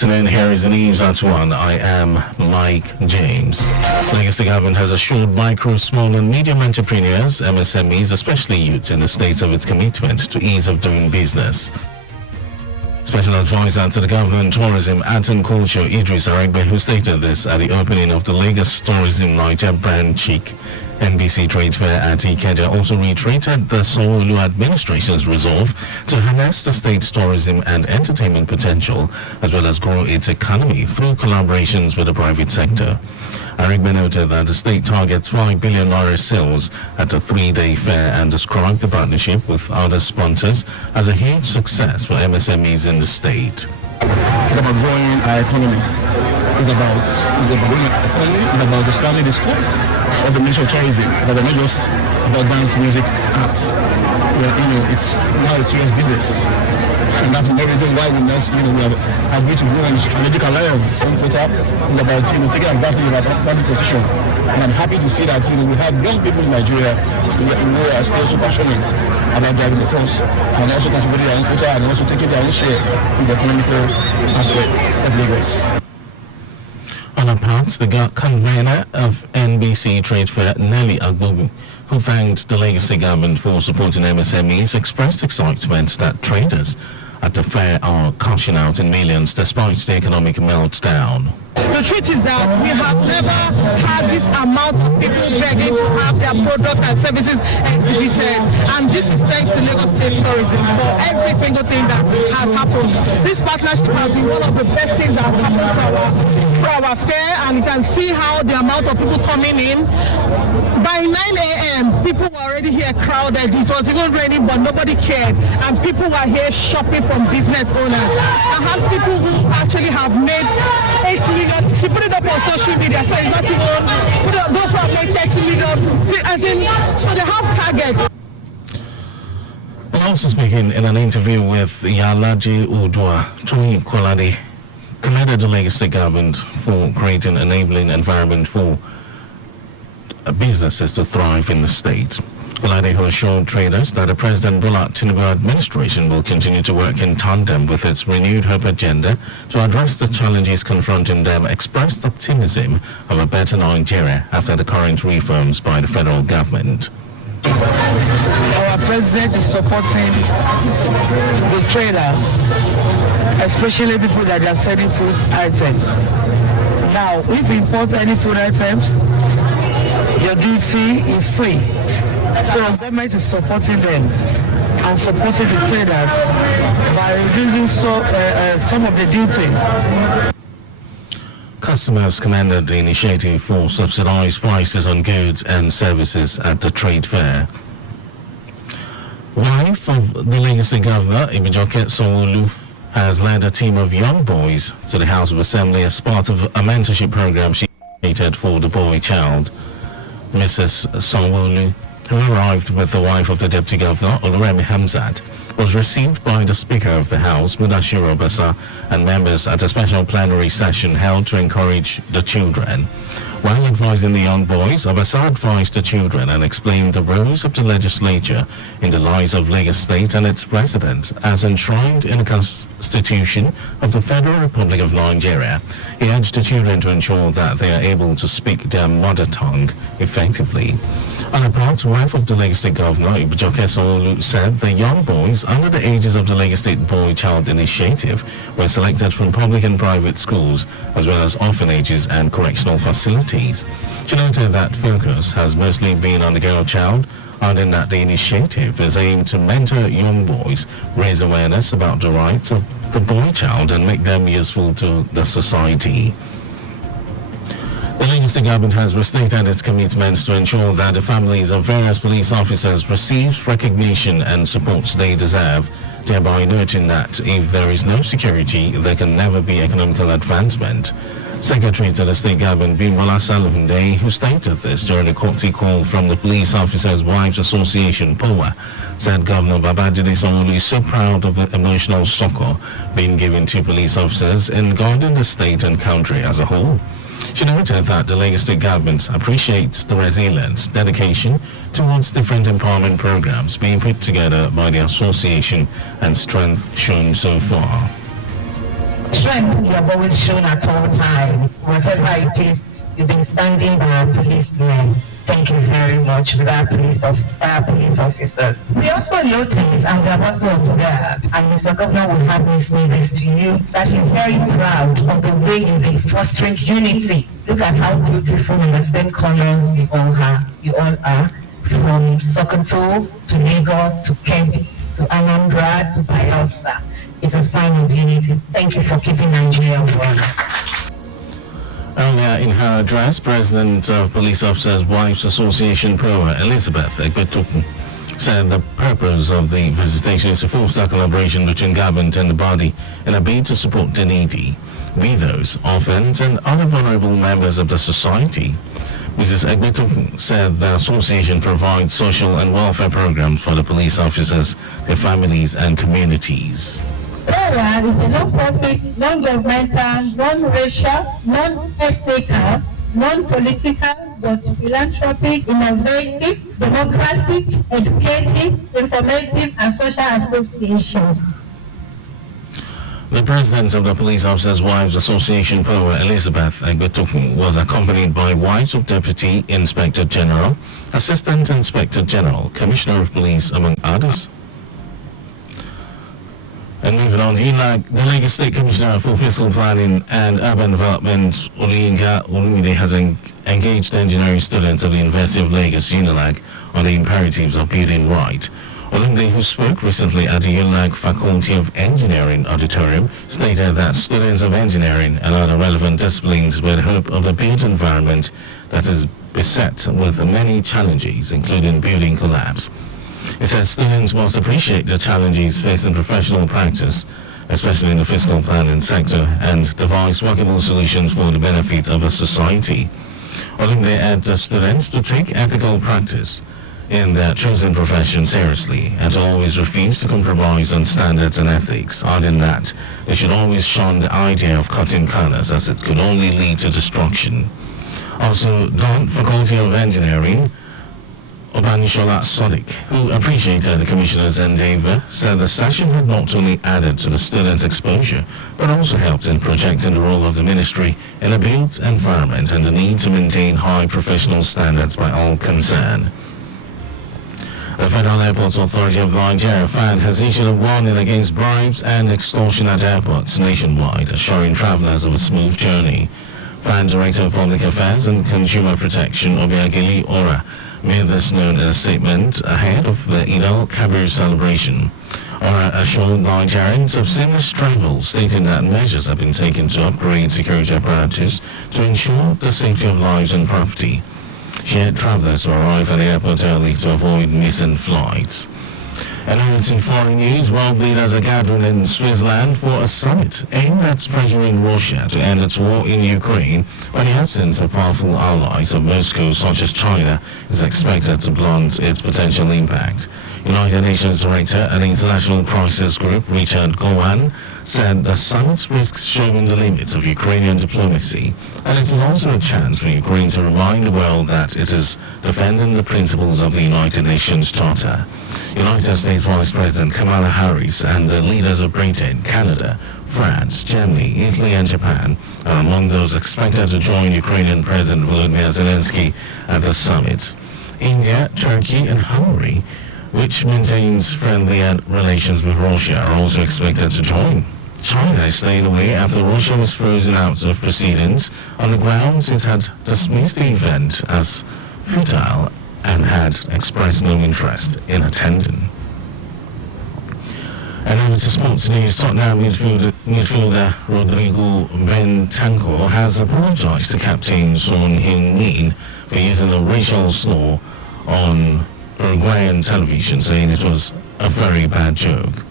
And here is the news at 1. I am Mike James. Lagos State government has assured micro, small and medium entrepreneurs, MSMEs, especially youths, in the state of its commitment to ease of doing business. Special advisor to the government tourism, art and culture, Idris Aregbe, who stated this at the opening of the Lagos Tourism Niger branch NBC Trade Fair at Ikeja, also reiterated the Sanwo-Olu administration's resolve to harness the state's tourism and entertainment potential, as well as grow its economy through collaborations with the private sector. Aregbe noted that the state targets 5 billion naira sales at a 3-day fair and described the partnership with other sponsors as a huge success for MSMEs in the state. It's about growing our economy. It's about growing our economy. It's about expanding the scope of the Ministry of Tourism. But not just about dance, music, arts. It's now a serious business. And that's the reason why we have agreed to go on a strategic alliance. It's about taking advantage of our public position. And I'm happy to see that we have young people in Nigeria who are still so passionate about driving the cross and also contributing their own quota and also taking their own share in the economical aspects of Lagos. On her part, the convener of NBC Trade Fair, Nelly Agbogu, who thanked the Lagos State government for supporting MSMEs, expressed excitement that traders at the fair are cashing out in millions despite the economic meltdown. The truth is that we have never had this amount of people begging to have their product and services exhibited, and this is thanks to Lagos State Tourism for every single thing that has happened. This partnership has been one of the best things that has happened to our fair, and you can see how the amount of people coming in. By 9 a.m., people were already here crowded. It was even raining, but nobody cared, and people were here shopping from business owners. I had people who actually have made 8 million. She put it up on social media, so it's not even those who have made 30 million. As in, so they have targets. And also speaking in an interview with Yalaji Udua, Toyin Kolade commended the Lagos State government for creating an enabling environment for businesses to thrive in the state. Kolade, who assured traders that the President Bola Tinubu administration will continue to work in tandem with its renewed hope agenda to address the challenges confronting them, expressed optimism of a better Nigeria after the current reforms by the federal government. Our president is supporting the traders, especially people that are selling food items. Now, if you import any food items, your duty is free. So the government is supporting them and supporting the traders by reducing some of the duties. Customers commended the initiative for subsidized prices on goods and services at the trade fair. Wife of the Lagos State Governor, Ibijoke Sanwo-Olu, has led a team of young boys to the House of Assembly as part of a mentorship program she created for the boy child. Mrs. Sanwo-Olu, who arrived with the wife of the Deputy Governor, Oluremi Hamzat, was received by the Speaker of the House, Mudashiru Obasa, and members at a special plenary session held to encourage the children. While advising the young boys, Obasa advised the children and explained the roles of the legislature in the lives of Lagos State and its president as enshrined in the Constitution of the Federal Republic of Nigeria. He urged the children to ensure that they are able to speak their mother tongue effectively. On a part, wife of the Lagos State Governor, Ibijoke Sanwo-Olu, said the young boys under the ages of the Lagos State Boy Child Initiative were selected from public and private schools, as well as orphanages and correctional facilities. She noted that focus has mostly been on the girl child, adding that the initiative is aimed to mentor young boys, raise awareness about the rights of the boy child, and make them useful to the society. The Lagos State government has restated its commitments to ensure that the families of various police officers receive recognition and support they deserve, thereby noting that if there is no security, there can never be economical advancement. Secretary to the State Government, Bimbola Salunde, who stated this during a courtesy call from the Police Officers' Wives Association, POA, said Governor Babajide Sanwo-Olu is so proud of the emotional succor being given to police officers in guarding the state and country as a whole. She noted that the Lagos State government appreciates the resilience, dedication towards different empowerment programs being put together by the association and strength shown so far. Strength you have always shown at all times. Whatever it is, you've been standing by our policemen. Thank you very much with our police officers. We also noticed and we have also observed, and Mr. Governor will have me say this to you, that he's very proud of the way you've been fostering unity. Look at how beautiful in the same colors you all are, from Sokoto to Lagos to Kebbi to Anambra to Bayelsa. It's a sign of unity. Thank you for keeping Nigeria one. Earlier in her address, President of Police Officers Wives Association POA, Elizabeth Egbetukun, said the purpose of the visitation is to foster collaboration between government and the body in a bid to support the needy, widows, orphans, and other vulnerable members of the society. Mrs. Egbetukun said the association provides social and welfare programs for the police officers, their families, and communities. POA is a non-profit, non-governmental, non-racial, non-ethnical, non-political, but philanthropic, innovative, democratic, educative, informative, and social association. The president of the Police Officers Wives Association POA, Elizabeth Egbetukun, was accompanied by wives of Deputy Inspector General, Assistant Inspector General, Commissioner of Police, among others. And moving on, the Lagos State Commissioner for Fiscal Planning and Urban Development, Oluyinka Olumide, has engaged engineering students of the University of Lagos, UNILAG, on the imperatives of building right. Olumide, who spoke recently at the UNILAG Faculty of Engineering Auditorium, stated that students of engineering and other relevant disciplines were the hope of the built environment that is beset with many challenges, including building collapse. He says students must appreciate the challenges facing professional practice, especially in the fiscal planning sector, and devise workable solutions for the benefit of a society. Olumide urged students to take ethical practice in their chosen profession seriously and to always refuse to compromise on standards and ethics, adding that they should always shun the idea of cutting corners, as it could only lead to destruction. Also, Don, Faculty of Engineering, Obanishola Sodiq, who appreciated the Commissioner's endeavor, said the session had not only added to the students' exposure, but also helped in projecting the role of the ministry in a built environment and the need to maintain high professional standards by all concerned. The Federal Airports Authority of Nigeria, FAN, has issued a warning against bribes and extortion at airports nationwide, assuring travelers of a smooth journey. FAN Director of Public Affairs and Consumer Protection, Obiageli Ora, made this known in a statement ahead of the Eid al-Kabir celebration. Ora assured Nigerians of seamless travel, stating that measures have been taken to upgrade security apparatus to ensure the safety of lives and property. She had travelers to arrive at the airport early to avoid missing flights. And on to foreign news, world leaders are gathering in Switzerland for a summit aimed at pressuring Russia to end its war in Ukraine, when the absence of powerful allies of Moscow, such as China, is expected to blunt its potential impact. United Nations Director and International Crisis Group, Richard Gowan, said the summit risks showing the limits of Ukrainian diplomacy, and it is also a chance for Ukraine to remind the world that it is defending the principles of the United Nations Charter. United States Vice President Kamala Harris and the leaders of Britain, Canada, France, Germany, Italy, and Japan are among those expected to join Ukrainian President Volodymyr Zelensky at the summit. India, Turkey, and Hungary, which maintains friendly relations with Russia, are also expected to join. China is staying away after Russia was frozen out of proceedings on the grounds it had dismissed the event as futile and had expressed no interest in attending. And over to sports news, Tottenham midfielder Rodrigo Bentancur has apologized to captain Son Heung-min for using a racial slur on Uruguayan television, saying it was a very bad joke.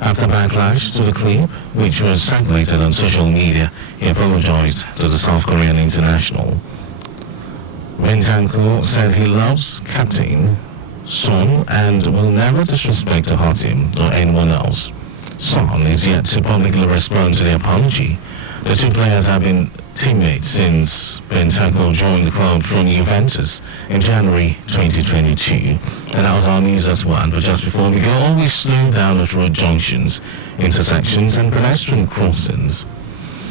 After backlash to the clip, which was circulated on social media, he apologized to the South Korean international. Bentancur said he loves Captain Son and will never disrespect or hurt him or anyone else. Son is yet to publicly respond to the apology. The two players have been teammates since Bentancur joined the club from Juventus in January 2022. And out our news at 1, but just before we go, always slow down at road junctions, intersections and pedestrian crossings.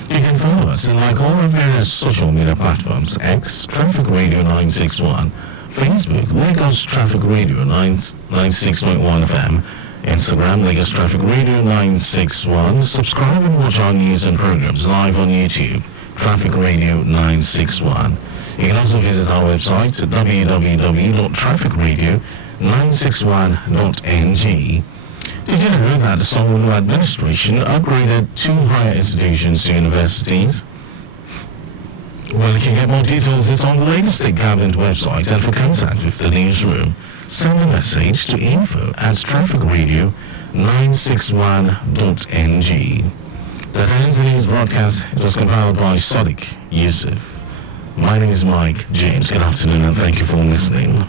You can follow us in like all our various social media platforms: X, Traffic Radio 961, Facebook, Lagos Traffic Radio 96.1 FM, Instagram, Lagos Traffic Radio 961. Subscribe and watch our news and programs live on YouTube, Traffic Radio 961. You can also visit our website at www.trafficradio961.ng. Did you know that the Sanwo-Olu administration upgraded 2 higher institutions to universities? Well, you can get more details. It's on the Lagos State Government website, and for contact with the newsroom, send a message to info@trafficradio961.ng. That ends the news broadcast. It was compiled by Sadiq Yusuf. My name is Mike James. Good afternoon and thank you for listening.